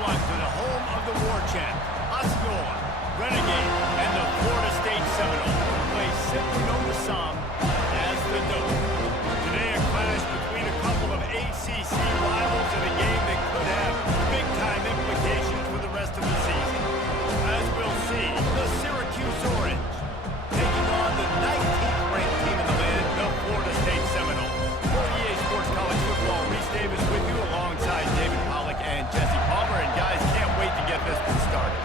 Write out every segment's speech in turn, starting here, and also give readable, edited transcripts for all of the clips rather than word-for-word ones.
one to the home of the war champ, Osceola, Renegade, and the Florida State Seminoles, who play simply known to some as the Dope. Today, a clash between a couple of ACC rivals in a game that could have big-time implications for the rest of the season. As we'll see, the Syracuse Orange taking on the 19th ranked team in the land, the Florida State Seminoles. For EA Sports College Football, Reese Davis with you alongside David Pollack and Jesse Palmer. And guys, can't wait to get this one started.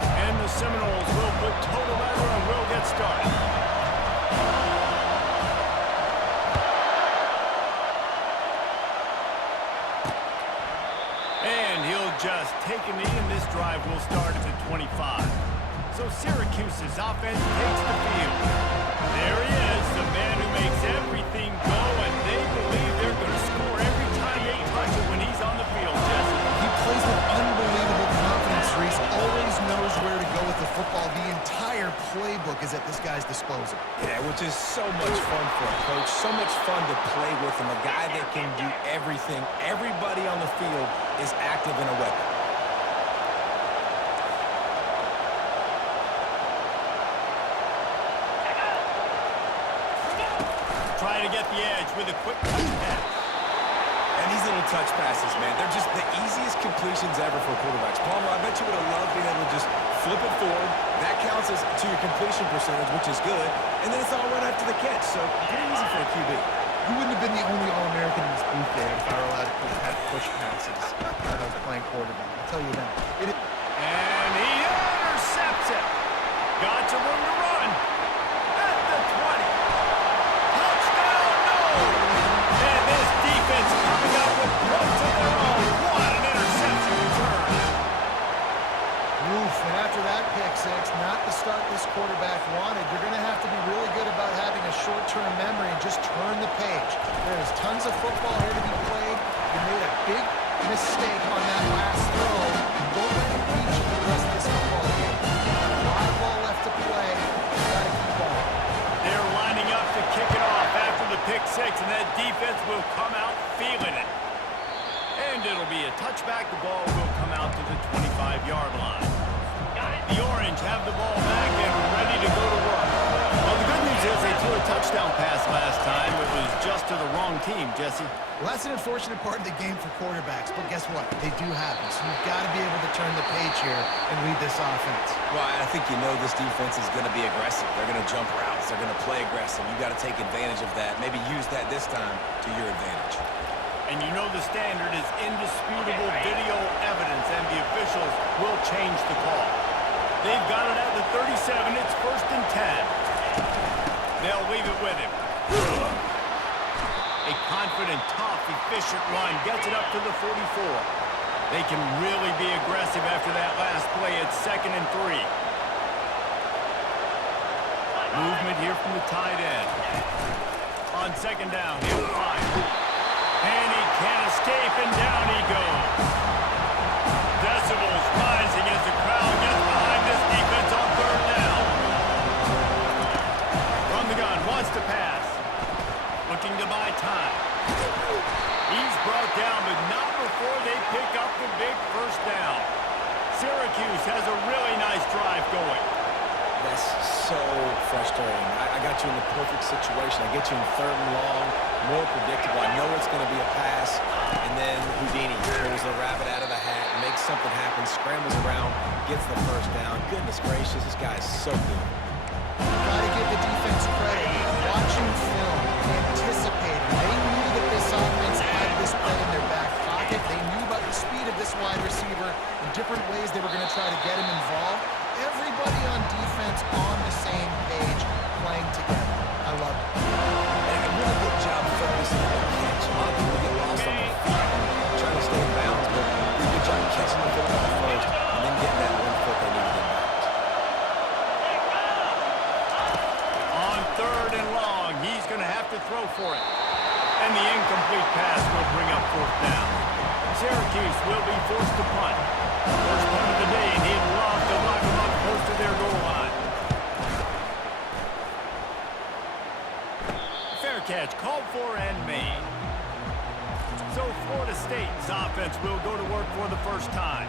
And the Seminoles will put total leather and will get started. And he'll just take a knee, and this drive will start at the 25. So Syracuse's offense takes the field. There he is, the man who makes everything go, and they believe they're going to score every time they touch it when he's on the field, Jesse. He plays with unbelievable confidence, Reese. Always knows where to go with the football. The entire playbook is at this guy's disposal. Yeah, which is so much fun for a coach. So much fun to play with him. A guy that can do everything. Everybody on the field is active in a weapon. Trying to get the edge with a quick touch pass. And these little touch passes, man, they're just the easiest completions ever for quarterbacks. Palmer, I bet you would have loved being able to just flip it forward. That counts as to your completion percentage, which is good. And then it's all right after the catch, so pretty easy for a QB. He wouldn't have been the only All-American in this booth there if I were allowed to push passes when I was playing quarterback. I'll tell you that. And he intercepts it. Got some room to run. At the 20. Touchdown, no! And this defense coming up with points of their own. What an interception return. Oof, and after that pick six, not the start this quarterback wanted. You're going to have to be really good about having a short-term memory and just turn the page. There's tons of football here to be played. You made a big mistake on that last throw. Don't let it beat you for the rest of this football game. Got a lot of ball left to play. You got to keep on. They're lining up to kick it off after the pick six, and that defense will come out feeling it. And it'll be a touchback. The ball will come out to the 25-yard line. The Orange have the ball back and ready to go to work. Well, the good news is they threw a touchdown pass last time. It was just to the wrong team, Jesse. Well, that's an unfortunate part of the game for quarterbacks, but guess what? They do happen, so you've got to be able to turn the page here and read this offense. Well, I think you know this defense is going to be aggressive. They're going to jump routes. They're going to play aggressive. You got to take advantage of that. Maybe use that this time to your advantage. And you know the standard is indisputable video evidence, and the officials will change the call. They've got it at the 37. It's 1st and 10. They'll leave it with him. A confident, tough, efficient run gets it up to the 44. They can really be aggressive after that last play. It's 2nd and 3. Movement here from the tight end. On 2nd down, he'll fire. And he can't escape, and down he goes. Decibels rising as the crowd gets behind this defense on 3rd down. From the gun, wants to pass. Looking to buy time. He's brought down, but not before they pick up the big 1st down. Syracuse has a really nice drive going. That's so frustrating. I got you in the perfect situation. I get you in 3rd and long, more predictable. I know it's going to be a pass, and then Houdini pulls the rabbit out of the hat, makes something happen, scrambles around, gets the 1st down. Goodness gracious, this guy is so good. Got to give the defense credit. Watching film, anticipating. They knew that this offense had this play in their back pocket. They knew about the speed of this wide receiver and different ways they were going to try to get him involved. Everybody on defense on the same page, playing together. I love it. And a really good job focusing on the catch. A lot of people get lost on their feet, trying to stay in bounds, but pretty good job catching the football first and then getting that 1 foot they needed in bounds. On 3rd and long, he's going to have to throw for it. And the incomplete pass will bring up 4th down. Syracuse will be forced to punt. First punt of the day, and he'd love to lock him up close to their goal line. catch called for and made. So Florida State's offense will go to work for the first time.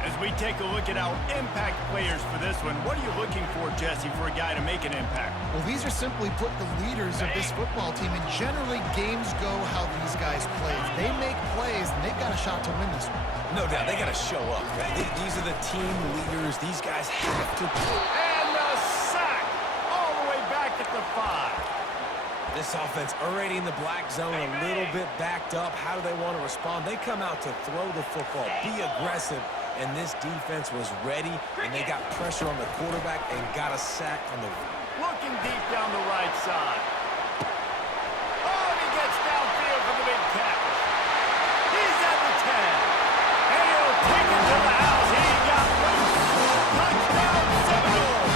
As we take a look at our impact players for this one, what are you looking for, Jesse, for a guy to make an impact? Well, these are simply put the leaders of this football team, and generally games go how these guys play. If they make plays, and they've got a shot to win this one. No doubt, they got to show up, man. These are the team leaders. These guys have to. And the sack all the way back at the 5. This offense already in the black zone, a little bit backed up. How do they want to respond? They come out to throw the football, be aggressive, and this defense was ready, and they got pressure on the quarterback and got a sack on the... Looking deep down the right side. Oh, and he gets downfield for the big catch. He's at the 10. And he'll take it to the house. He got loose. Touchdown, Seminoles.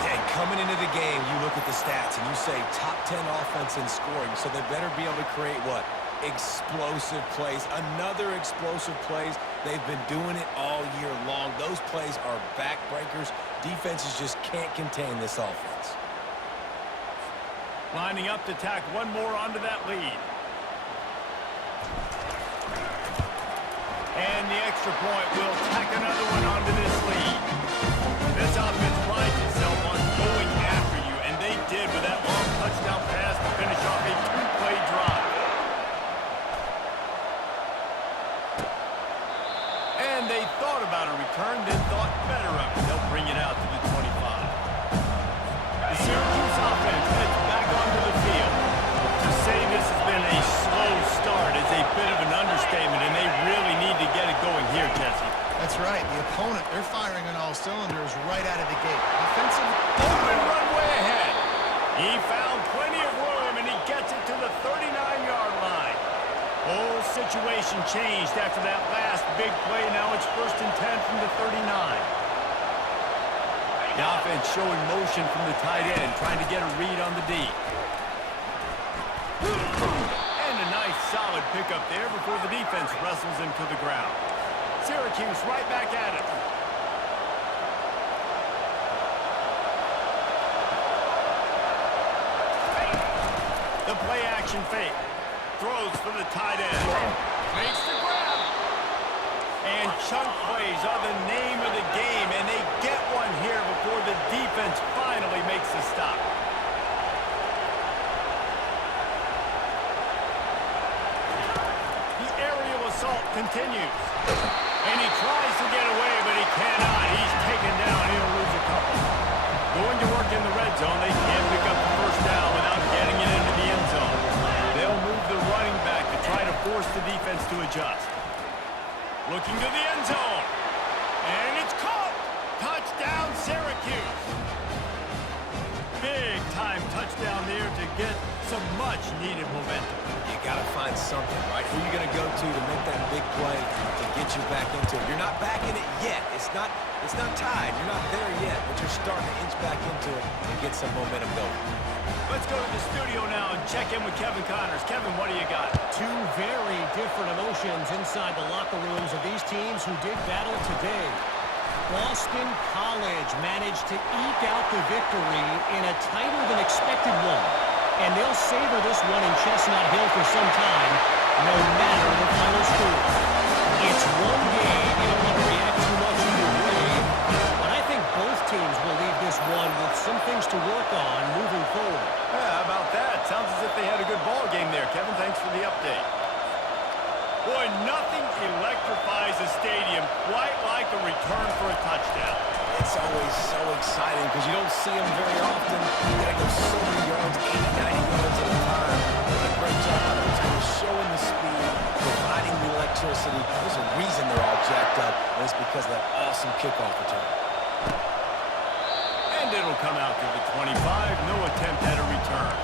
Yeah, coming into the game, you look at the stats, and you say top 10 offense in scoring, so they better be able to create what? Explosive plays, another explosive plays. They've been doing it all year long. Those plays are backbreakers. Defenses just can't contain this offense. Lining up to tack one more onto that lead. And the extra point will tack another one onto this lead. This offense prides itself on going after you, and they did with that long touchdown pass to finish off a 2-play drive. And they thought about a return, then thought better of it. They'll bring it out to the 25. The Syracuse offense heads back onto the field. To say this has been a slow start is a bit of an understatement, and they really need to get it going here, Jesse. That's right. The opponent, they're firing on all cylinders right out of the gate. Offensive. Open runway ahead. He found plenty of room, and he gets it to the 39-yard line. Whole situation changed after that last big play. Now it's 1st and 10 from the 39. The offense showing motion from the tight end, trying to get a read on the D. And a nice solid pickup there before the defense wrestles him to the ground. Syracuse right back at it. The play action fake. Throws for the tight end. Makes the grab. And chunk plays are the name of the game, and they get one here before the defense finally makes the stop. The aerial assault continues. And he tries to get away, but he cannot. He's taken down. He'll lose a couple. Going to work in the red zone. They can't pick up the first down without getting it into the end zone. They'll move the running back to try to force the defense to adjust. Looking to the end zone. And it's caught. Touchdown, Syracuse. Big time touchdown there to get some much-needed momentum. You got to find something, right? Who are you going to go to make that big play to get you back into it? You're not back in it yet. It's not tied. You're not there yet, but you're starting to inch back into it and get some momentum going. Let's go to the studio now and check in with Kevin Connors. Kevin, what do you got? Two very different emotions inside the locker rooms of these teams who did battle today. Boston College managed to eke out the victory in a tighter than expected one. And they'll savor this one in Chestnut Hill for some time, no matter the final score. It's one game. You don't want to react too much either way. But I think both teams will leave this one with some things to work on moving forward. Yeah, how about that? Sounds as if they had a good ball game there, Kevin. Thanks for the update. Boy, nothing electrifies a stadium quite like a return for a touchdown. It's always so exciting because you don't see them very often. You got to go so many yards, 80, 90 yards at a time. Doing a great job out of the time, showing the speed, providing the electricity. There's a reason they're all jacked up, and it's because of that awesome kickoff return. And it'll come out to the 25. No attempt at a return.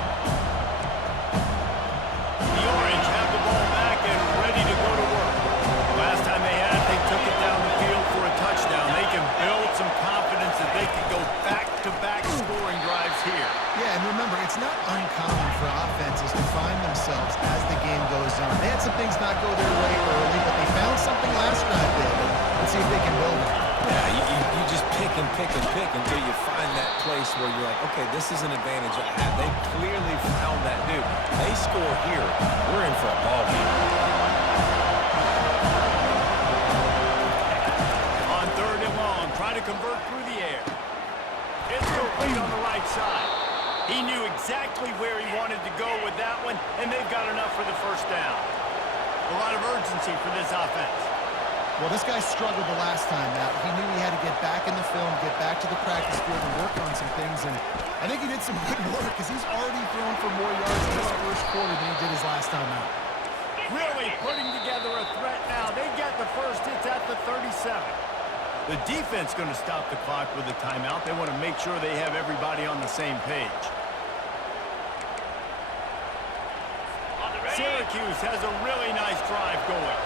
The Orange have the ball back and ready to go to work. Last time they had it, they took it down the field for a touchdown. They can build some confidence that they can go back-to-back scoring drives here. Yeah, and remember, it's not uncommon for offenses to find themselves as the game goes on. They had some things not go their way early, but they found something last drive, David. Let's see if they can build it. Yeah, you just pick and pick and pick until you find that place where you're like, okay, this is an advantage I have. They clearly found that dude. They score here. We're in for a ball game. On 3rd and long, trying to convert through the air. It's complete on the right side. He knew exactly where he wanted to go with that one, and they've got enough for the first down. A lot of urgency for this offense. Well, this guy struggled the last time, Matt. He knew he had to get back in the film, get back to the practice field and work on some things, and I think he did some good work because he's already thrown for more yards in this first quarter than he did his last time out. Really putting together a threat now. They get the first. It's at the 37. The defense going to stop the clock with a timeout. They want to make sure they have everybody on the same page. Syracuse has a really nice drive going.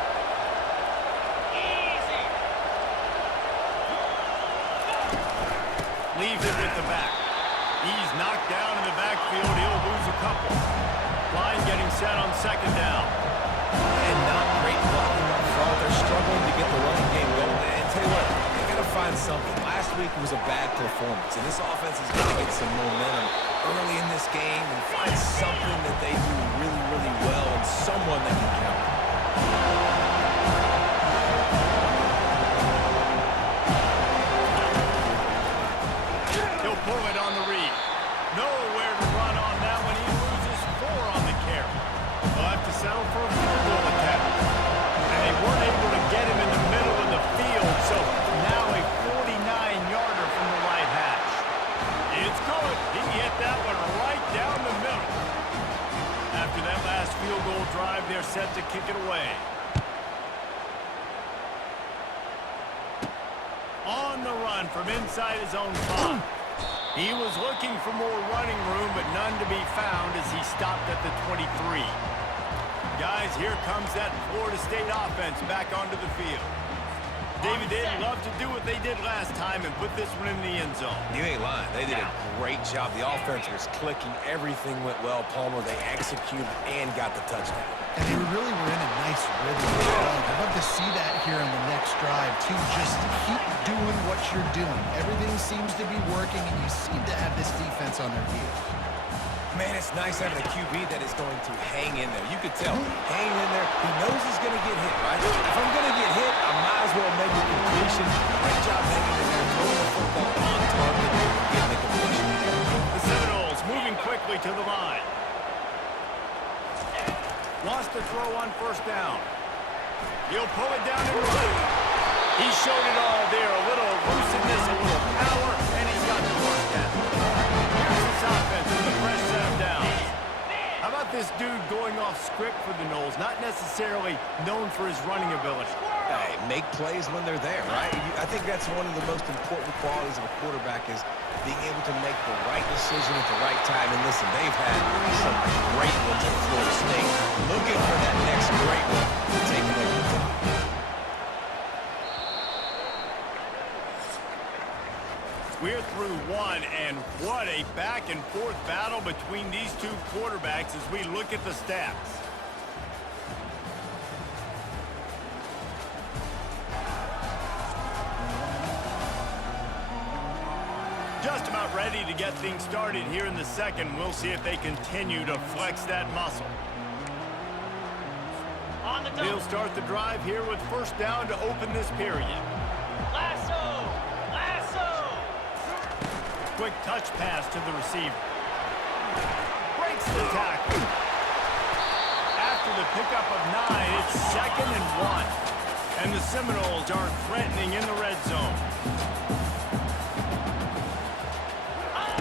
Leaves it with the back. He's knocked down in the backfield. He'll lose a couple. Line getting set on 2nd down. And not great blocking up front. They're struggling to get the running game going. And tell you what, they got to find something. Last week was a bad performance, and this offense is going to get some momentum early in this game and find something that they do really, really well and someone that can count on. Pull it on the read. Nowhere to run on that one. He loses 4 on the carry. They'll have to settle for a field goal attempt. And they weren't able to get him in the middle of the field, so now a 49-yarder from the right hash. It's good. He hit that one right down the middle. After that last field goal drive, they're set to kick it away. On the run from inside his own 5. He was looking for more running room, but none to be found as he stopped at the 23. Guys, here comes that Florida State offense back onto the field. David, they'd love to do what they did last time and put this one in the end zone. You ain't lying. They did a great job. The offense was clicking. Everything went well. Palmer, they executed and got the touchdown. And they really were in a nice rhythm as well. I'd love to see that here on the next drive, too. Just keep doing what you're doing. Everything seems to be working, and you seem to have this defense on their heels. Man, it's nice having a QB that is going to hang in there. You could tell, hang in there. He knows he's going to get hit, right? If I'm going to get hit, I might as well make a completion. Great job hanging in there, throwing the football on target, and getting the completion. The Seminoles moving quickly to the line. Wants to throw on 1st down. He'll pull it down and run. He showed it all there. A little elusiveness, a little power, and he's got the 1st down. Here's this offense with a fresh set of downs. How about this dude going off script for the Noles? Not necessarily known for his running ability. Hey, make plays when they're there, right? I think that's one of the most important qualities of a quarterback is being able to make the right decision at the right time. And listen, they've had some great ones at Florida State. Looking for that next great one to take it over the top. We're through 1, and what a back-and-forth battle between these two quarterbacks as we look at the stats. Just about ready to get things started here in the second. We'll see if they continue to flex that muscle. They'll start the drive here with 1st down to open this period. Lasso! Quick touch pass to the receiver. Breaks the tackle. After the pickup of 9, it's 2nd and 1. And the Seminoles are threatening in the red zone.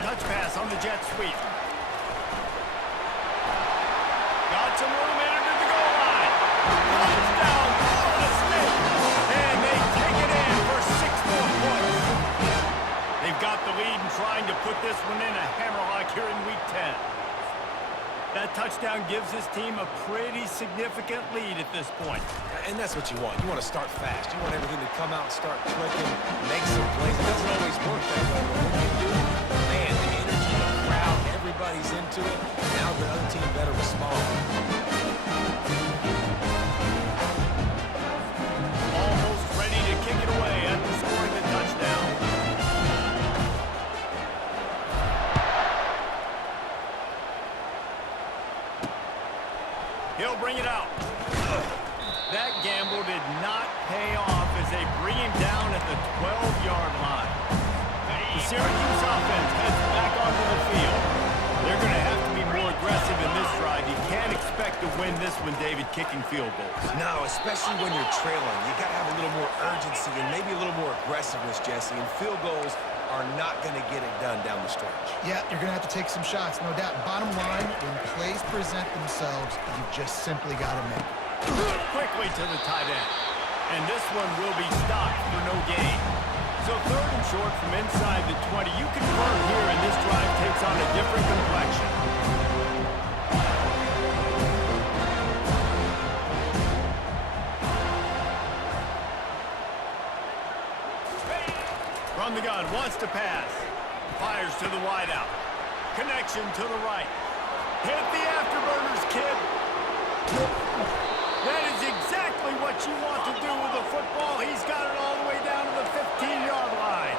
Touch pass on the jet sweep. Got some room into the goal line. Touchdown, Florida State. And they take it in for 6 more points. They've got the lead and trying to put this one in a hammerlock here in Week 10. That touchdown gives his team a pretty significant lead at this point. And that's what you want. You want to start fast. You want everything to come out and start clicking, make some plays. It doesn't always work that way, but when you do, man, the energy, the crowd, everybody's into it. Now the other team better respond. Almost ready to kick it away after scoring the touchdown. They'll bring it out. That gamble did not pay off as they bring him down at the 12-yard line. The Syracuse offense heads back onto the field. They're going to have to be more aggressive in this drive. You can't expect to win this one, David, kicking field goals. No, especially when you're trailing. You got to have a little more urgency and maybe a little more aggressiveness, Jesse. And field goals are not going to get it done down the stretch. Yeah, you're going to have to take some shots, no doubt. Bottom line, when plays present themselves, you just simply got to make it. Quickly to the tight end. And this one will be stopped for no gain. So third and short from inside the 20. You confirm here, and this drive takes on a different complexion. From the gun, wants to pass. Fires to the wideout. Connection to the right. Hit the afterburners, kid. That is exactly what you want to do with the football. He's got it all the way down to the 15-yard line.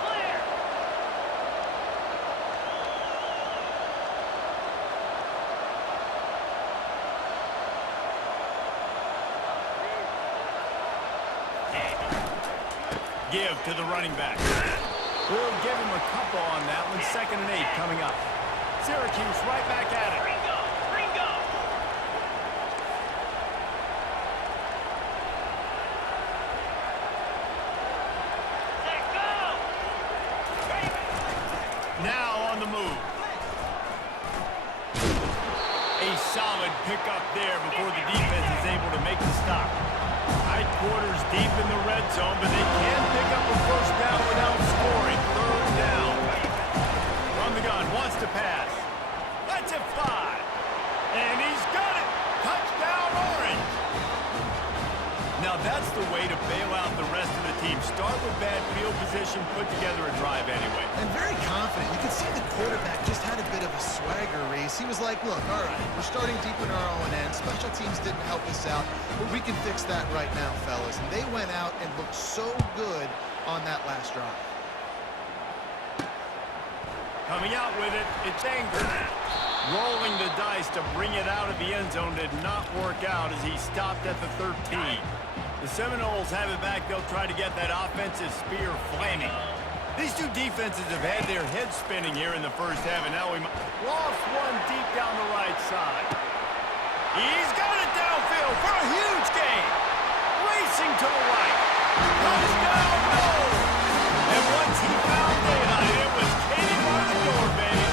Give to the running back. We'll give him a couple on that one. 2nd and 8 coming up. Syracuse right back at it. Now on the move. A solid pickup there before the defense is able to make the stop. Tight quarters deep in the red zone, but they can pick up a first down without scoring. 3rd down. From the gun, wants to pass. Lets it fly. And he's got it. Touchdown, Orange. Now that's the way to bail out the rest of the team. Start with bad field position, put together a drive anyway. And very confident. You can see the quarterback just had a bit of a swagger race. He was like, look, all right, we're starting deep in our own end. Special teams didn't help us out, but we can fix that right now, fellas. And they went out and looked so good on that last drive. Coming out with it, it's Anger. Rolling the dice to bring it out of the end zone did not work out as he stopped at the 13. The Seminoles have it back. They'll try to get that offensive spear flaming. These two defenses have had their heads spinning here in the first half, and now we lost one deep down the right side. He's got it downfield for a huge gain. Racing to the right. Touchdown, no! And once he found daylight, it was Katie by the door, baby.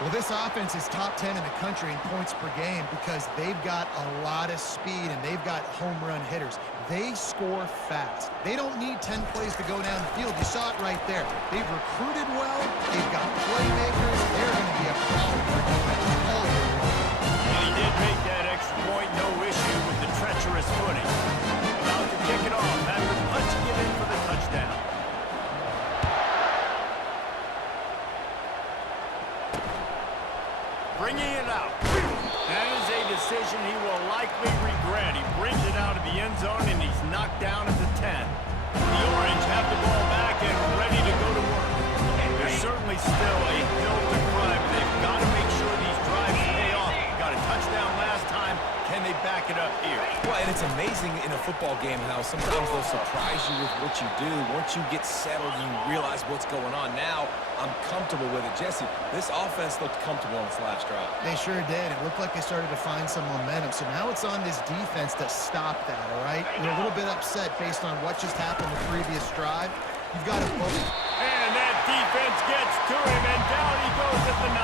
Well, this offense is top 10 in the country in points per game because they've got a lot of speed and they've got home run hitters. They score fast. They don't need 10 plays to go down the field. You saw it right there. They've recruited well. They've got playmakers. They're going to be a problem for defense all year long. And he did make that extra point. No issue with the treacherous footing. About to kick it off after punching it in for the touchdown. Bringing it out. That is a decision he will likely regret. He brings it out of the end zone, and he's knocked down at the 10. The Orange have the ball back and ready to go to work. There's certainly still a hill to climb. They've got to make sure these drives pay off. Got a touchdown last time. Can they back it up here? Well, and it's amazing in a football game how sometimes they'll surprise you with what you do. Once you get settled, you realize what's going on. Now, I'm comfortable with it. Jesse, this offense looked comfortable on its last drive. They sure did. It looked like they started to find some momentum. So now it's on this defense to stop that, all right? We're a little bit upset based on what just happened the previous drive. You've got to both. And that defense gets to him, and down he goes at the 9.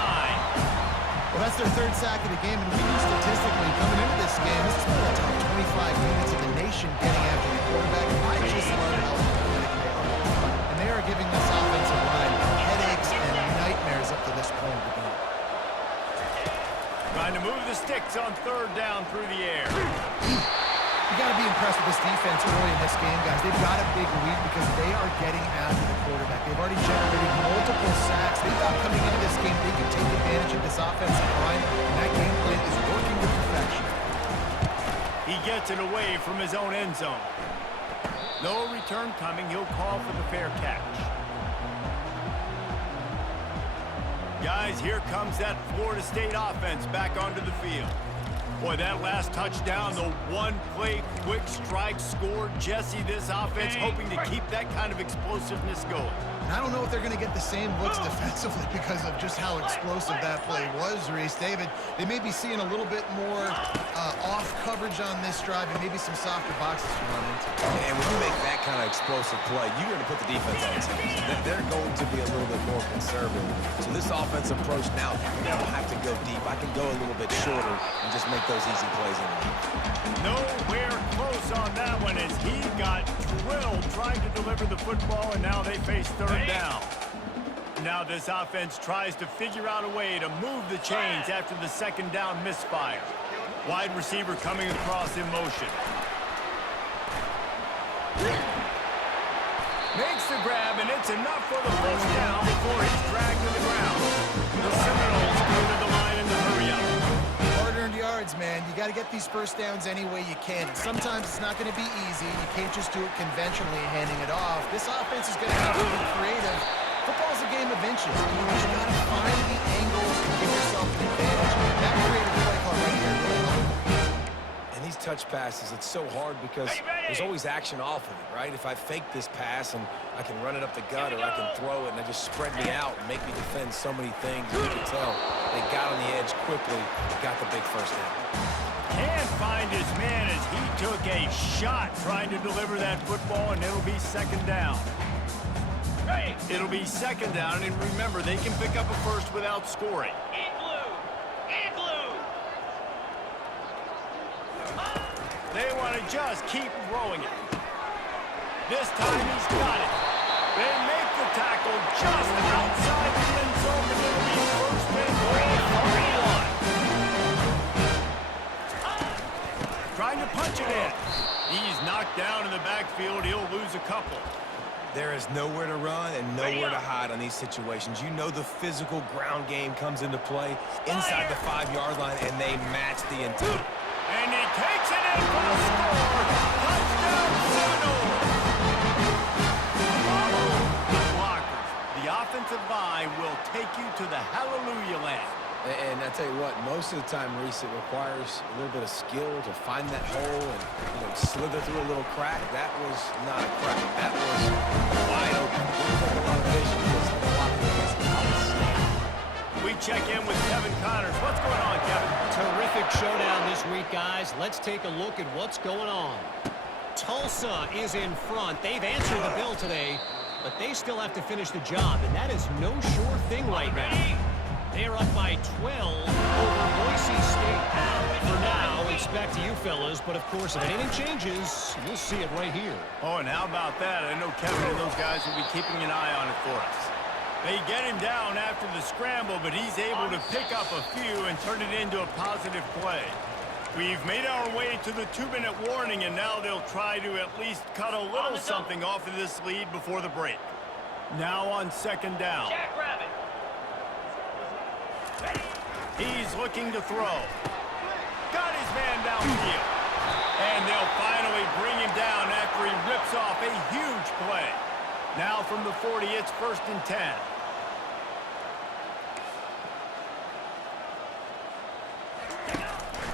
Well, that's their 3rd sack of the game, and we knew statistically coming into this game, this is one of the top 25 units in the nation getting after the quarterback. I just love how athletic they are up front. And they are giving this offensive line headaches and nightmares up to this point of the game. Trying to move the sticks on 3rd down through the air. You got to be impressed with this defense early in this game, guys. They've got a big lead because they are getting after the quarterback. They've already generated multiple sacks. They thought coming into this game they could take advantage of this offensive line, and that game plan is working to perfection. He gets it away from his own end zone. No return coming. He'll call for the fair catch. Guys, here comes that Florida State offense back onto the field. Boy, that last touchdown, the one-play quick strike scored. Jesse, this offense hoping to keep that kind of explosiveness going. And I don't know if they're going to get the same looks defensively because of just how explosive that play was, Reese. David, they may be seeing a little bit more off coverage on this drive and maybe some softer boxes to run into. And when you make that kind of explosive play, you're going to put the defense on its heels. They're going to be a little bit more conservative. So this offensive approach now, you don't have to go deep. I can go a little bit shorter and just make those easy plays in the deep. Nowhere close on that one as he got drilled trying to deliver the football, and now they face third down. Now this offense tries to figure out a way to move the chains after the second down misfire. Wide receiver coming across in motion. Makes the grab, and it's enough for the first down before he's dragged to the ground. The Seminoles go to the line in the hurry-up. Hard-earned yards, man. You got to get these first downs any way you can. Sometimes it's not going to be easy. You can't just do it conventionally handing it off. This offense is going to have to be creative. Football's a game of inches. You just got to find the angles to give yourself an advantage. That creative play call right here really helped. And these touch passes, it's so hard because there's always action off of it, right? If I fake this pass and I can run it up the gut or I can throw it and they just spread me out and make me defend so many things. You can tell they got on the edge quickly, got the big first down. Can't find his man as he took a shot trying to deliver that football, and it'll be second down. It'll be second down, and remember, they can pick up a first without scoring. They want to just keep throwing it. This time he's got it. They make the tackle just outside the end zone, and it'll be first and goal from the line. Trying to punch it in. He's knocked down in the backfield. He'll lose a couple. There is nowhere to run and nowhere to hide on these situations. You know the physical ground game comes into play inside the 5-yard line, and they match the intent. And he takes it in for the score. Touchdown, Seminoles. Follow the blockers. The offensive line will take you to the hallelujah land. And I tell you what, most of the time, Reese, it requires a little bit of skill to find that hole and, you know, slither through a little crack. That was not a crack. That was wide open. Didn't take a lot of vision because the blocking was outstanding. We check in with Kevin Connors. What's going on, Kevin? Terrific showdown this week, guys. Let's take a look at what's going on. Tulsa is in front. They've answered the bell today, but they still have to finish the job, and that is no sure thing right now. They're up by 12 over Boise State. For now, it's back to you fellas, but of course, if anything changes, you'll see it right here. Oh, and how about that? I know Kevin and those guys will be keeping an eye on it for us. They get him down after the scramble, but he's able to pick up a few and turn it into a positive play. We've made our way to the 2-minute warning, and now they'll try to at least cut a little something off of this lead before the break. Now on second down. Jackrabbit. He's looking to throw. Got his man downfield. And they'll finally bring him down after he rips off a huge play. Now from the 40, it's first and 10.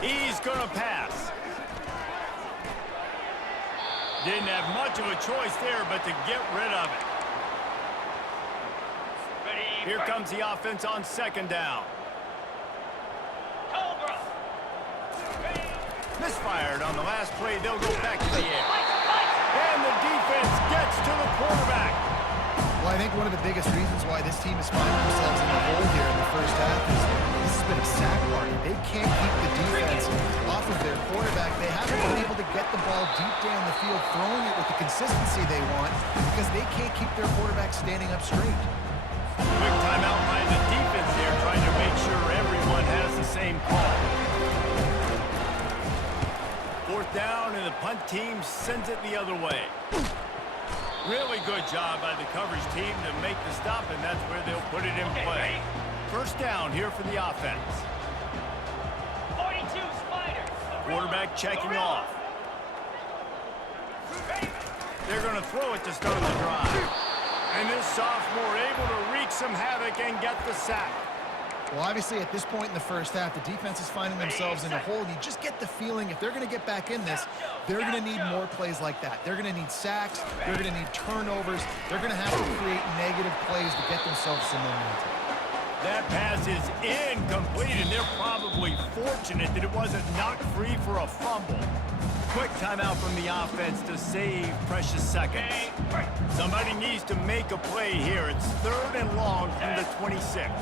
He's going to pass. Didn't have much of a choice there, but to get rid of it. Here comes the offense on second down. Cobra. Misfired on the last play. They'll go back to the air. And the defense gets to the quarterback. Well, I think one of the biggest reasons why this team is finding themselves in the hole here in the first half is this has been a sack party. They can't keep the defense off of their quarterback. They haven't been able to get the ball deep down the field, throwing it with the consistency they want because they can't keep their quarterback standing up straight. Quick timeout by the defense there, trying to make sure everyone has the same call. Fourth down, and the punt team sends it the other way. Really good job by the coverage team to make the stop, and that's where they'll put it in play. First down here for the offense. 42 Spiders. Quarterback checking off. They're going to throw it to start the drive. And this sophomore able to wreak some havoc and get the sack. Well, obviously, at this point in the first half, the defense is finding themselves in a hole. You just get the feeling if they're going to get back in this, they're going to need more plays like that. They're going to need sacks. They're going to need turnovers. They're going to have to create negative plays to get themselves some momentum. That pass is incomplete, and they're probably fortunate that it wasn't knocked free for a fumble. Quick timeout from the offense to save precious seconds. Somebody needs to make a play here. It's 3rd and long from the 26.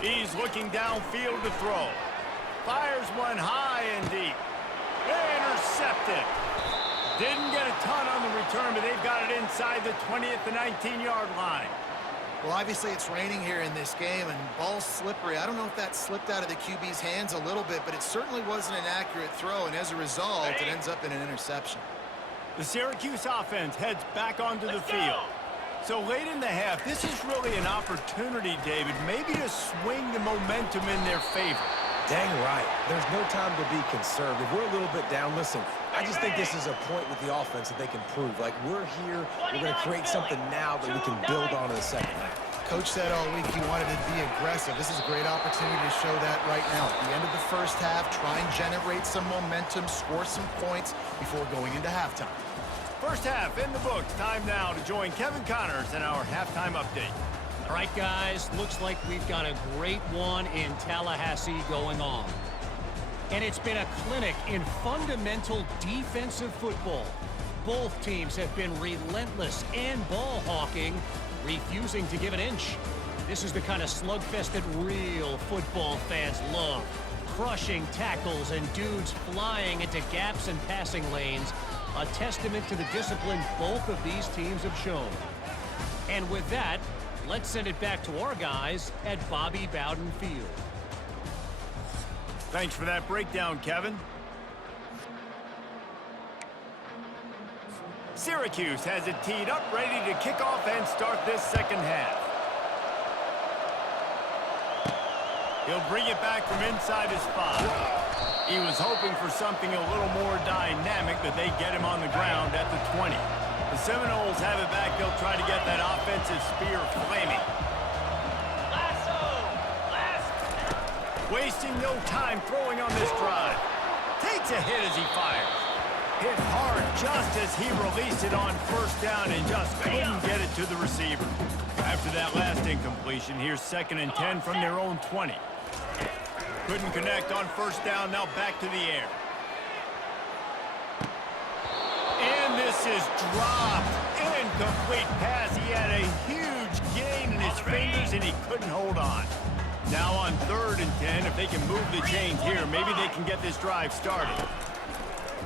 He's looking downfield to throw. Fires one high and deep. Intercepted. Didn't get a ton on the return, but they've got it inside the 20th to 19-yard line. Well, obviously, it's raining here in this game, and ball's slippery. I don't know if that slipped out of the QB's hands a little bit, but it certainly wasn't an accurate throw, and as a result, it ends up in an interception. The Syracuse offense heads back onto the field. So late in the half, this is really an opportunity, David, maybe to swing the momentum in their favor. Dang right. There's no time to be conservative. We're a little bit down. Listen, I just think this is a point with the offense that they can prove. Like, we're here, we're going to create something now that we can build on in the second half. Coach said all week he wanted to be aggressive. This is a great opportunity to show that right now. At the end of the first half, try and generate some momentum, score some points before going into halftime. First half in the books. Time now to join Kevin Connors in our halftime update. All right, guys, looks like we've got a great one in Tallahassee going on. And it's been a clinic in fundamental defensive football. Both teams have been relentless and ball hawking, refusing to give an inch. This is the kind of slugfest that real football fans love. Crushing tackles and dudes flying into gaps and passing lanes. A testament to the discipline both of these teams have shown. And with that, let's send it back to our guys at Bobby Bowden Field. Thanks for that breakdown, Kevin. Syracuse has it teed up, ready to kick off and start this second half. He'll bring it back from inside his 5. He was hoping for something a little more dynamic, but they get him on the ground at the 20. The Seminoles have it back. They'll try to get that offensive spear flaming. Wasting no time throwing on this drive. Takes a hit as he fires. Hit hard just as he released it on first down and just couldn't get it to the receiver. After that last incompletion, here's 2nd and 10 from their own 20. Couldn't connect on first down, now back to the air. And this is dropped. Incomplete pass. He had a huge gain in his fingers and he couldn't hold on. Now on 3rd and 10, if they can move the chains here, maybe they can get this drive started.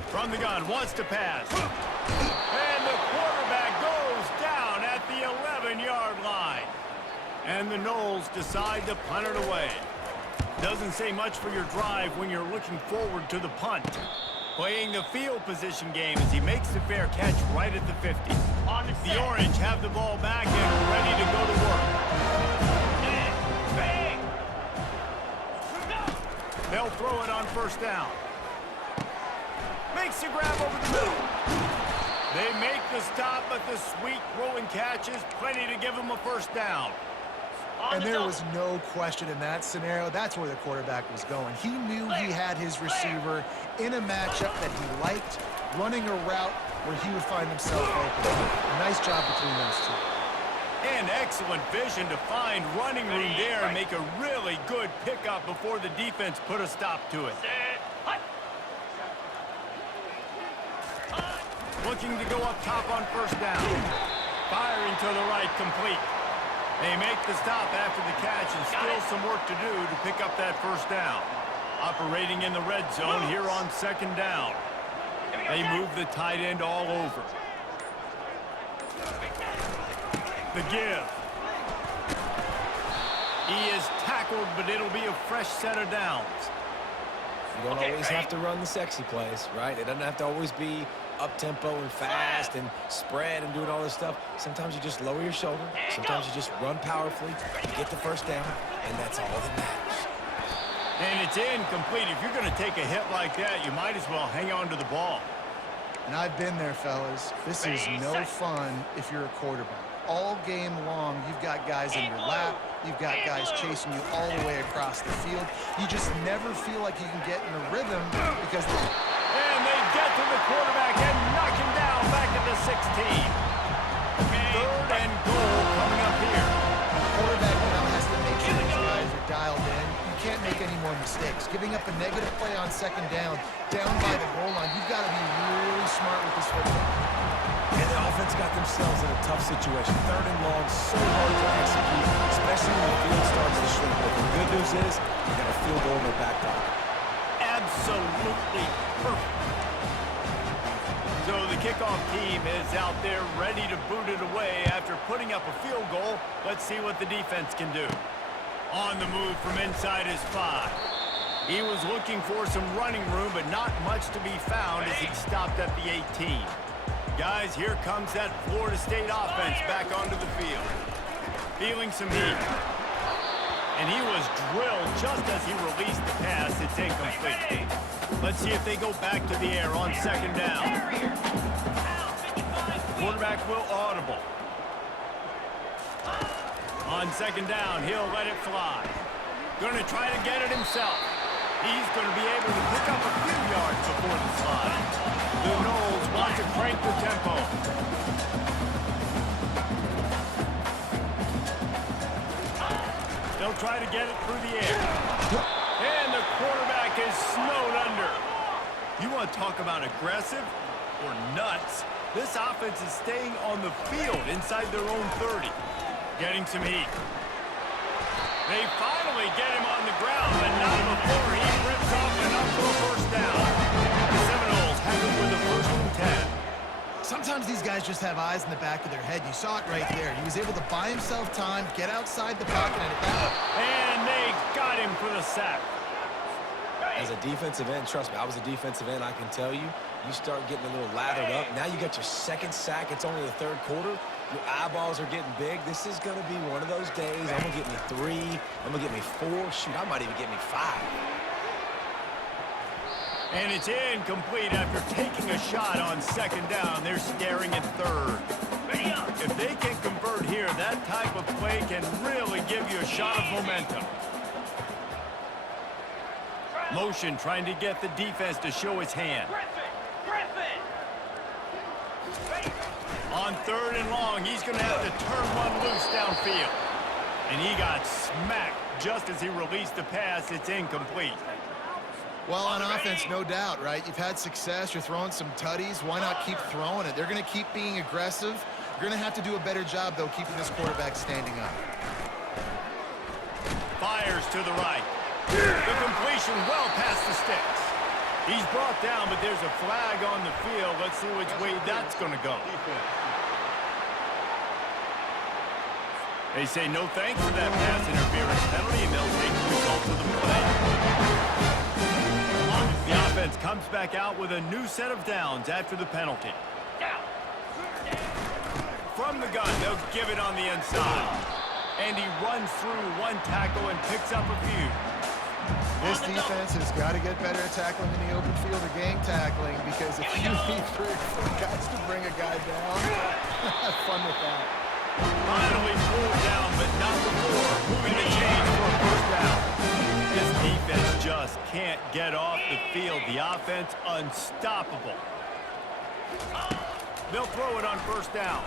From the gun, wants to pass. And the quarterback goes down at the 11-yard line. And the Noles decide to punt it away. Doesn't say much for your drive when you're looking forward to the punt. Playing the field position game as he makes the fair catch right at the 50. The Orange have the ball back and ready to go to work. They'll throw it on first down. Makes the grab over the middle. They make the stop, but the sweet throw and catch is plenty to give them a first down. And there was no question in that scenario. That's where the quarterback was going. He knew he had his receiver in a matchup that he liked, running a route where he would find himself open. Nice job between those two. And excellent vision to find running room there and make a really good pickup before the defense put a stop to it. Looking to go up top on first down. Firing to the right, complete. They make the stop after the catch and still some work to do to pick up that first down. Operating in the red zone here on 2nd down. They move the tight end all over. The give. He is tackled, but it'll be a fresh set of downs. You don't always have to run the sexy plays, right? It doesn't have to always be up-tempo and fast and spread and doing all this stuff. Sometimes you just lower your shoulder. Sometimes you just run powerfully, you get the first down, and that's all that matters. And it's incomplete. If you're going to take a hit like that, you might as well hang on to the ball. And I've been there, fellas. This is no fun if you're a quarterback. all game long, you've got guys in your lap. You've got guys chasing you all the way across the field. You just never feel like you can get in a rhythm because And they get to the quarterback and knock him down back at the 16. Third and goal coming up here. the quarterback now has to make sure these guys are dialed in. You can't make any more mistakes. Giving up a negative play on second down by the goal line, you've got to be really smart with this football. And the offense got themselves in a tough situation. Third and long, so hard to execute, especially when the field starts to shrink. But the good news is they got a field goal in their back pocket. Absolutely perfect. So the kickoff team is out there ready to boot it away after putting up a field goal. Let's see what the defense can do. On the move from inside his 5. He was looking for some running room, but not much to be found as he stopped at the 18. Guys, here comes that Florida State offense back onto the field. Feeling some heat. And he was drilled just as he released the pass. It's incomplete. Let's see if they go back to the air on second down. Quarterback will audible. On second down, he'll let it fly. Going to try to get it himself. He's going to be able to pick up a few yards before the slide. The Noles want to crank the tempo. They'll try to get it through the air. And the quarterback is snowed under. You want to talk about aggressive or nuts? This offense is staying on the field inside their own 30. Getting some heat. They finally get him on the ground, but not before he rips off enough for a first down. The Seminoles have it with a 1st and 10. Sometimes these guys just have eyes in the back of their head. You saw it right there. He was able to buy himself time, get outside the pocket, and at that. And they got him for the sack. As a defensive end, trust me, I was a defensive end, I can tell you, you start getting a little lathered up. Now you got your 2nd sack. It's only the 3rd quarter. Your eyeballs are getting big. This is going to be one of those days. I'm going to get me 3. I'm going to get me 4. Shoot, I might even get me 5. And it's incomplete after taking a shot on second down. They're staring at 3rd. If they can convert here, that type of play can really give you a shot of momentum. Motion trying to get the defense to show his hand. On 3rd and long, he's going to have to turn one loose downfield. And he got smacked just as he released the pass. It's incomplete. Well, on offense, no doubt, right? You've had success. You're throwing some tutties. Why not keep throwing it? They're going to keep being aggressive. You're going to have to do a better job, though, keeping this quarterback standing up. Fires to the right. The completion well past the sticks. He's brought down, but there's a flag on the field. Let's see which way that's going to go. They say no thanks for that pass interference penalty, and they'll take the result of the play. The offense comes back out with a new set of downs after the penalty. From the gun, they'll give it on the inside. And he runs through one tackle and picks up a few. This defense has got to get better at tackling in the open field or gang tackling, because if you need 3 or 4 guys to bring a guy down, have fun with that. Finally pulled down, but not before moving the chains for a first down. This defense just can't get off the field. The offense unstoppable. They'll throw it on first down.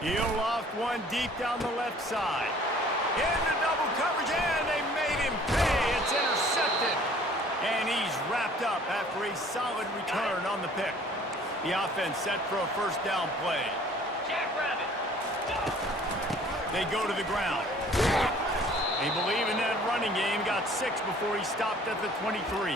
He'll loft one deep down the left side. Into double coverage, and they made him pay. It's intercepted. And he's wrapped up after a solid return on the pick. The offense set for a first down play. They go to the ground. They believe in that running game. Got 6 before he stopped at the 23.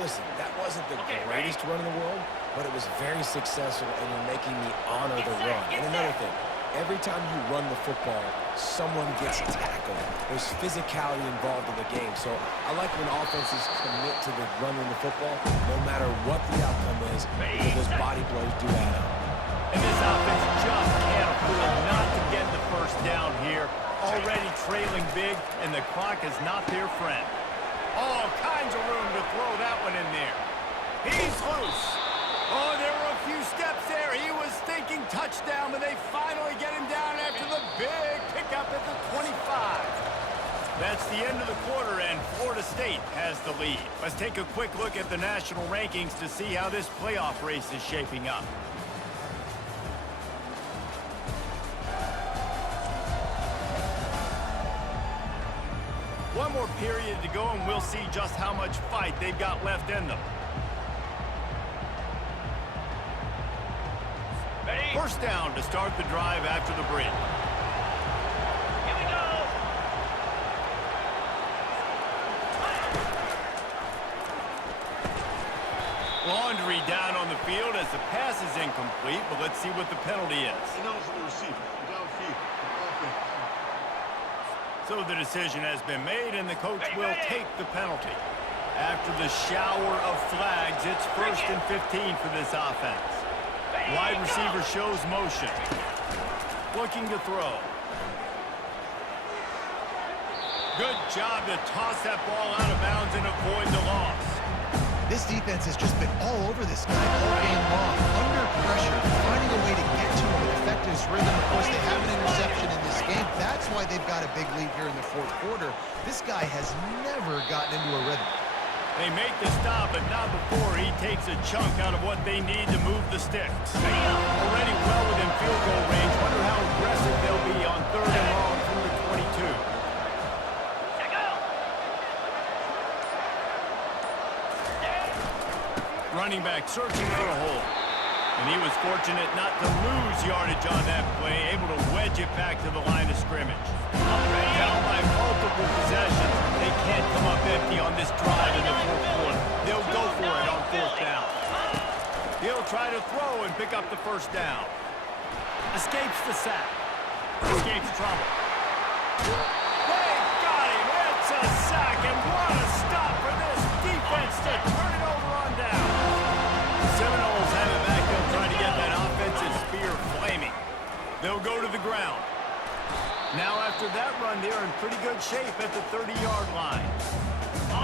Listen, that wasn't the greatest run in the world, but it was very successful, and you're making me honor the run. And another thing, every time you run the football, someone gets tackled. There's physicality involved in the game. So I like when offenses commit to the running the football, no matter what the outcome is, because those body blows do add up. And this offense just can't afford not to get the first down here. Already trailing big, and the clock is not their friend. All kinds of room to throw that one in there. He's loose. Oh, there were a few steps there. He was thinking touchdown, but they finally get him down That's the end of the quarter, and Florida State has the lead. Let's take a quick look at the national rankings to see how this playoff race is shaping up. One more period to go, and we'll see just how much fight they've got left in them. Ready? First down to start the drive after the break. Here we go. Laundry down on the field as the pass is incomplete, but let's see what the penalty is. Ineligible receiver. Downfield. Offense. So the decision has been made, and the coach will take the penalty. After the shower of flags, it's 1st and 15 for this offense. Wide receiver shows motion. Looking to throw. Good job to toss that ball out of bounds and avoid the loss. This defense has just been all over this guy all game long, under pressure, finding a way to get to him and affect his rhythm. Of course, they have an interception in this game. That's why they've got a big lead here in the fourth quarter. This guy has never gotten into a rhythm. They make the stop, but not before he takes a chunk out of what they need to move the sticks. Already well within field goal range. Wonder how aggressive they'll be on 3rd and long from the 22. Running back searching for a hole. And he was fortunate not to lose yardage on that play, able to wedge it back to the line of scrimmage. Down by multiple possessions, they can't come up empty on this drive in the fourth quarter. They'll go for it on 4th down. He'll try to throw and pick up the first down. Escapes the sack. Escapes trouble. They got him. It's a sack, and what a stop for this defense to turn it over on down. Seminoles have it back. They'll try to get that offensive spear flaming. They'll go to the ground. Now after that run, they're in pretty good shape at the 30-yard line.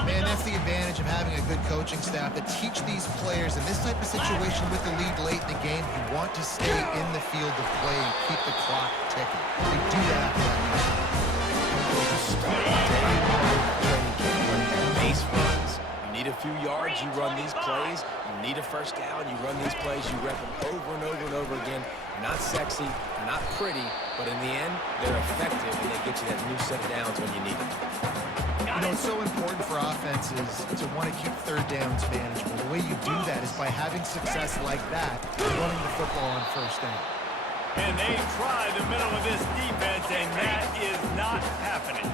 Man, that's the advantage of having a good coaching staff to teach these players in this type of situation with the lead late in the game. You want to stay in the field of play and keep the clock ticking. They do that after that mission. Base runs. You need a few yards, you run these plays. You need a first down, you run these plays. You rep them over and over and over again. They're not sexy, they're not pretty, but in the end, they're effective, and they get you that new set of downs when you need them. You know, it's so important for offenses to want to keep 3rd downs manageable. The way you do that is by having success like that, running the football on 1st down. And they try the middle of this defense, and that is not happening.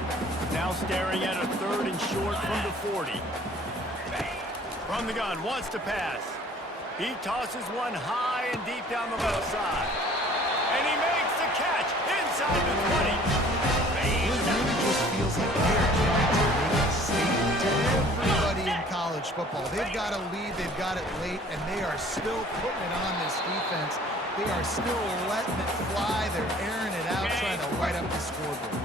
Now staring at a 3rd and short from the 40. From the gun, wants to pass. He tosses one high and deep down the left side. And he makes the catch inside the 20. It really just feels like they're trying to make a statement to everybody in college football. They've got a lead, they've got it late, and they are still putting it on this defense. They are still letting it fly. They're airing it out, trying to light up the scoreboard.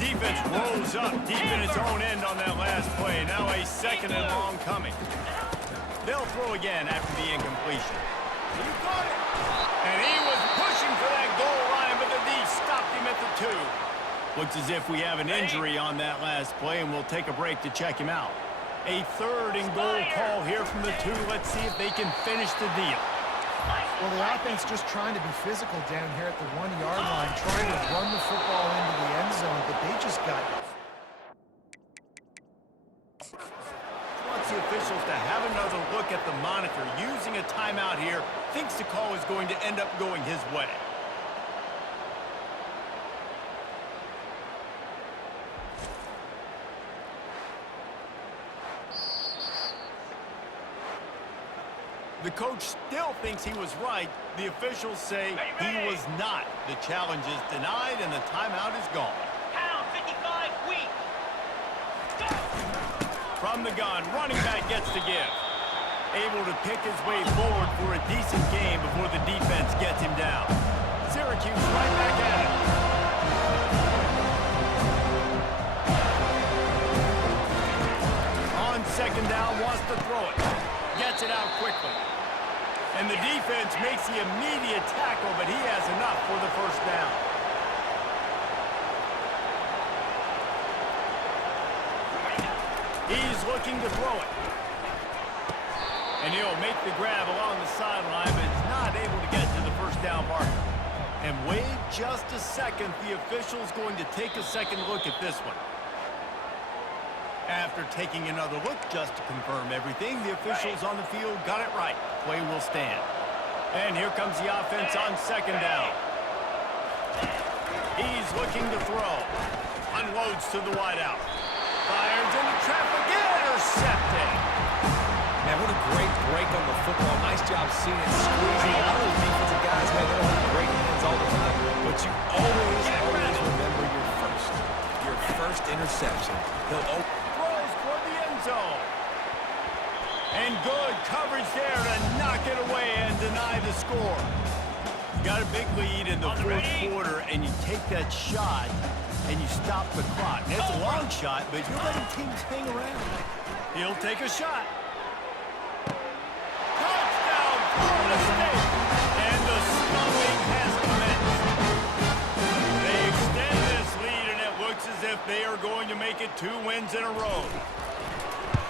Defense rolls up deep in its own end on that last play. Now a 2nd and long coming. They'll throw again after the incompletion. He got it. And he was pushing for that goal line, but the D stopped him at the 2. Looks as if we have an injury on that last play, and we'll take a break to check him out. A 3rd and goal call here from the 2. Let's see if they can finish the deal. Well, the offense just trying to be physical down here at the 1-yard line, trying to run the football into the end zone, but they just got... Wants the officials to have another look at the monitor. Using a timeout here, thinks the call is going to end up going his way. The coach still thinks he was right. The officials say he was not. The challenge is denied, and the timeout is gone. Pound 55 weak. Go. From the gun, running back gets the give. Able to pick his way forward for a decent game before the defense gets him down. Syracuse right back at it. On 2nd down, wants to throw it. Gets it out quickly. And the defense makes the immediate tackle, but he has enough for the first down. He's looking to throw it. And he'll make the grab along the sideline, but is not able to get to the first down marker. And wait just a second. The official's going to take a second look at this one. After taking another look just to confirm everything, the officials on the field got it right. Play will stand. And here comes the offense on second down. He's looking to throw. Unloads to the wideout. Fires into traffic. Intercepted. Man, what a great break on the football. Nice job seeing it squeezing. A lot of those defensive guys, man, they don't have great hands all the time. But you always remember your first interception. Throws toward the end zone. And good coverage there to knock it away and deny the score. You got a big lead in the fourth quarter, and you take that shot, and you stop the clock. And it's a long shot, but you're letting teams hang around. He'll take a shot. Touchdown, Florida State. And the stumbling has commenced. They extend this lead, and it looks as if they are going to make it 2 wins in a row.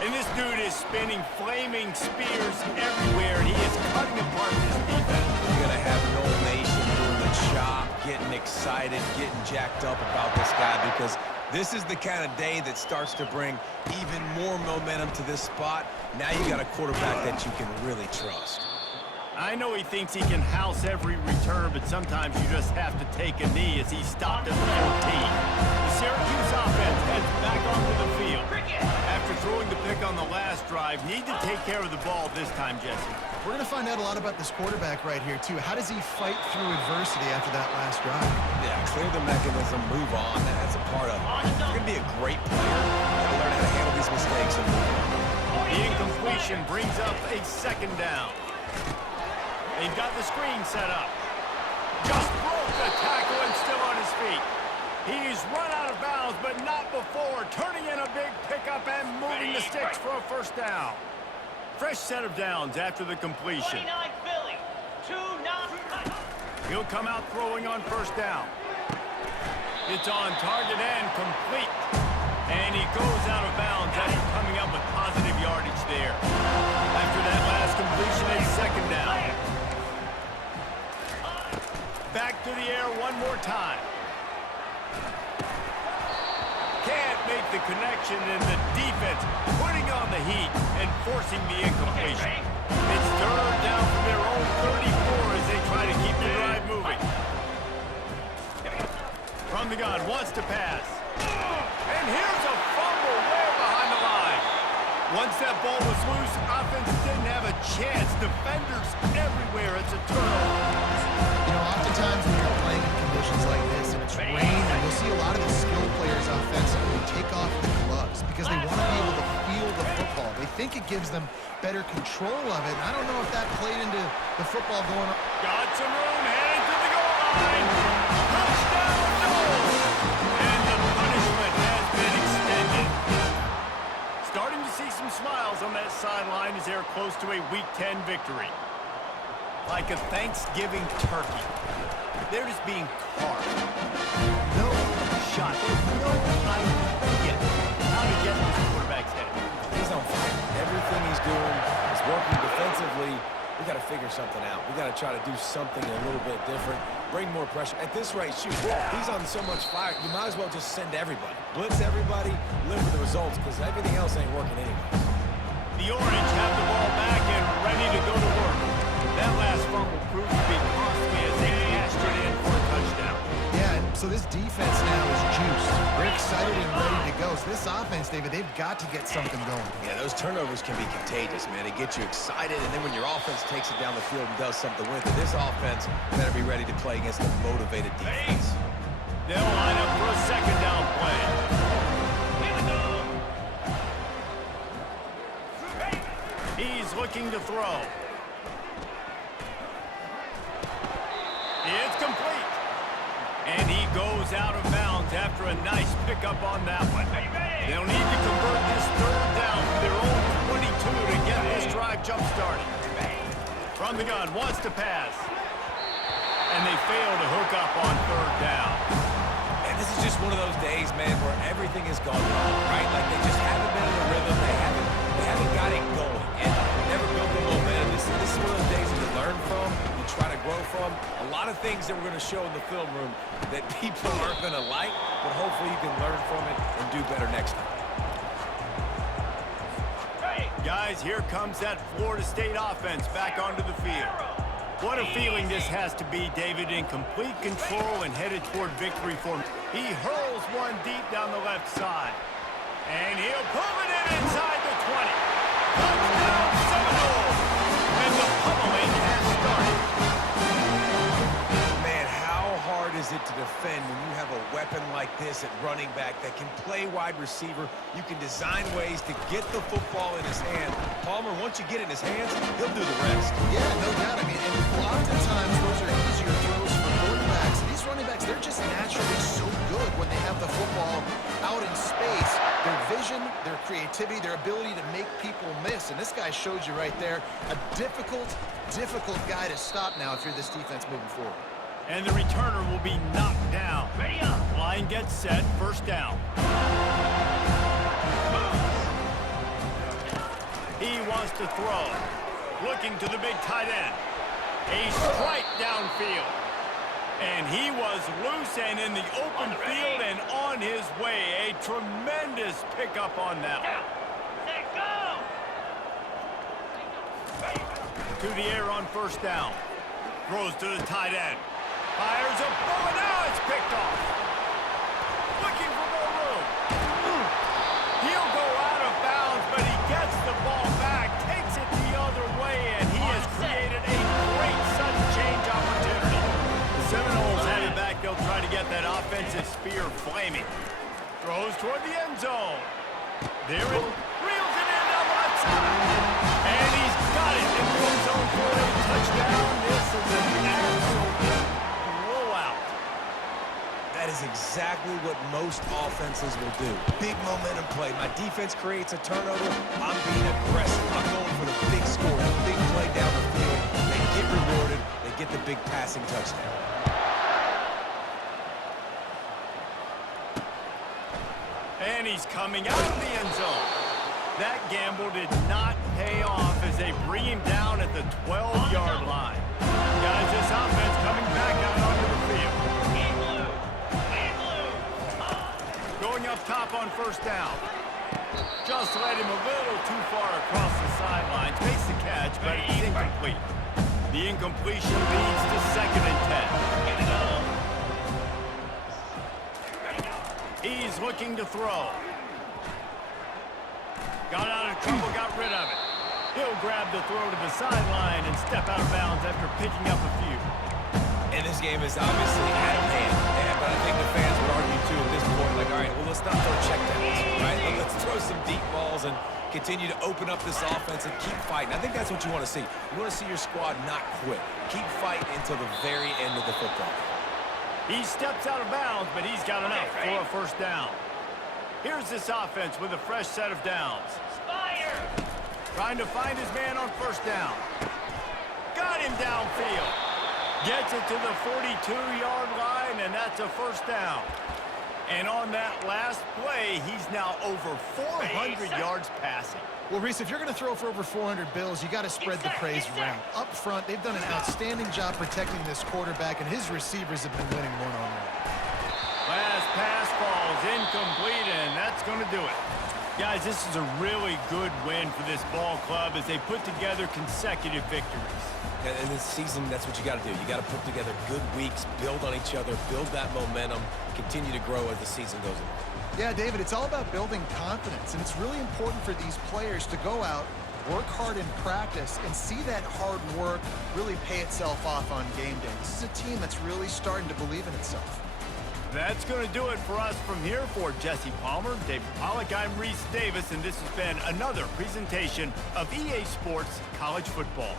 And this dude is spinning flaming spears everywhere, and he is cutting apart this defense. You're going to have no nation doing the chop, getting excited, getting jacked up about this guy, because this is the kind of day that starts to bring even more momentum to this spot. Now you got a quarterback that you can really trust. I know he thinks he can house every return, but sometimes you just have to take a knee as he's stopped at the 14. The Syracuse offense heads back onto the field. After throwing the pick on the last drive, need to take care of the ball this time, Jesse. We're going to find out a lot about this quarterback right here, too. How does he fight through adversity after that last drive? Yeah, clear the mechanism, move on. That's a part of it. If you're going to be a great player, you got to learn how to handle these mistakes and move on. The incompletion brings up a second down. They've got the screen set up. Just broke the tackle and still on his feet. He's run out of bounds, but not before. Turning in a big pickup and moving the sticks for a first down. Fresh set of downs after the completion. 29 Philly, 2-9. He'll come out throwing on first down. It's on target and complete. And he goes out of bounds after coming up with positive yardage there. After that last completion, it's second down. Back to the air one more time. Can't make the connection, and the defense putting on the heat and forcing the incompletion. It's third down from their own 34 as they try to keep the drive moving. From the gun, wants to pass. And here's a fumble way behind the line. Once that ball was loose, offense didn't have a chance. Defenders everywhere. It's a turnover. You know, oftentimes when you're playing in conditions like this and it's rain, you'll see a lot of the skill players offensively take off the gloves because they want to be able to feel the football. They think it gives them better control of it. And I don't know if that played into the football going on. Got some room, headed to the goal line. Touchdown, goal! And the punishment has been extended. Starting to see some smiles on that sideline as they're close to a Week 10 victory. Like a Thanksgiving turkey. They're just being carved. No shot. There's no idea how to get in this quarterback's head. He's on fire. Everything he's doing is working defensively. We got to figure something out. We got to try to do something a little bit different. Bring more pressure. At this rate, shoot, he's on so much fire, you might as well just send everybody. Blitz everybody, live for the results, because everything else ain't working anyway. The Orange have the ball back and ready to go to work. That last fumble proved to be costly as they cashed it in for a touchdown. Yeah, so this defense now is juiced. They're excited and ready to go. So this offense, David, they've got to get something going. Yeah, those turnovers can be contagious, man. They get you excited, and then when your offense takes it down the field and does something with it, this offense better be ready to play against a motivated defense. They'll line up for a second down play. Here we go. He's looking to throw. It's complete. And he goes out of bounds after a nice pickup on that one. They'll need to convert this third down from their own 22 to get this drive jump-started. From the gun, wants to pass. And they fail to hook up on third down. And this is just one of those days days, man, where everything has gone wrong, right? Like they just haven't been in the rhythm. They haven't got it going and never built the momentum. This is one of those days that you learn from, you try to grow from. A lot of things that we're going to show in the film room that people aren't going to like, but hopefully you can learn from it and do better next time. Guys, here comes that Florida State offense back onto the field. What a feeling this has to be, David, in complete control and headed toward victory for him. He hurls one deep down the left side. And he'll pull it in inside the 20. Touchdown Seminoles! And the pummeling has started. Man, how hard is it to defend when you have a weapon like this at running back that can play wide receiver? You can design ways to get the football in his hand. Palmer, once you get it in his hands, he'll do the rest. Yeah, no doubt. I mean, and oftentimes those are easier throws for quarterbacks. These running backs, they're just naturally so good when they have the football out in space. Their vision, their creativity, their ability to make people miss. And this guy showed you right there, a difficult guy to stop now if you're this defense moving forward. And the returner will be knocked down. Ready up. Line gets set, first down. He wants to throw. Looking to the big tight end. A strike downfield. And he was loose and in the open field and on his way. A tremendous pickup on that one. Set, go. To the air on first down. Throws to the tight end. Fires a ball, and now it's picked off. Looking for more room. He'll go out of bounds, but he gets the ball back, takes it the other way, and he has created a great sudden change opportunity. The Seminoles have it back. They'll try to get that offensive spear flaming. Throws toward the end zone. There it reels it in down the left side. And he's got it in the end zone for a touchdown. This is an absolute blowout. That is exactly what most offenses will do. Big momentum play. My defense creates a turnover. I'm being aggressive. I'm going for the big score, the big play down the field. They get rewarded. They get the big passing touchdown. And he's coming out of the end zone. That gamble did not pay off as they bring him down at the 12-yard line. Guys, this offense coming back out onto the field. Going up top on first down. Just led him a little too far across the sidelines. Makes the catch, but it's incomplete. The incompletion leads to 2nd and 10. He's looking to throw. Got out of trouble, got rid of it. He'll grab the throw to the sideline and step out of bounds after picking up a few. And this game is obviously out of hand. But I think the fans would argue, too, at this point, like, all right, well, let's not throw checkdowns, right? Let's throw some deep balls and continue to open up this offense and keep fighting. I think that's what you want to see. You want to see your squad not quit. Keep fighting until the very end of the football. He steps out of bounds, but he's got enough for a first down. Here's this offense with a fresh set of downs. Fire. Trying to find his man on first down. Got him downfield. Gets it to the 42-yard line, and that's a first down. And on that last play, he's now over 400 yards passing. Well, Reese, if you're going to throw for over 400 bills, you got to spread the praise around. Up front, they've done an outstanding job protecting this quarterback, and his receivers have been winning one-on-one. Last pass falls incomplete, and that's going to do it. Guys, this is a really good win for this ball club as they put together consecutive victories. And this season, that's what you got to do. You got to put together good weeks, build on each other, build that momentum, continue to grow as the season goes on. Yeah, David, it's all about building confidence, and it's really important for these players to go out, work hard in practice, and see that hard work really pay itself off on game day. This is a team that's really starting to believe in itself. That's going to do it for us from here. For Jesse Palmer, David Pollack, I'm Reese Davis, and this has been another presentation of EA Sports College Football.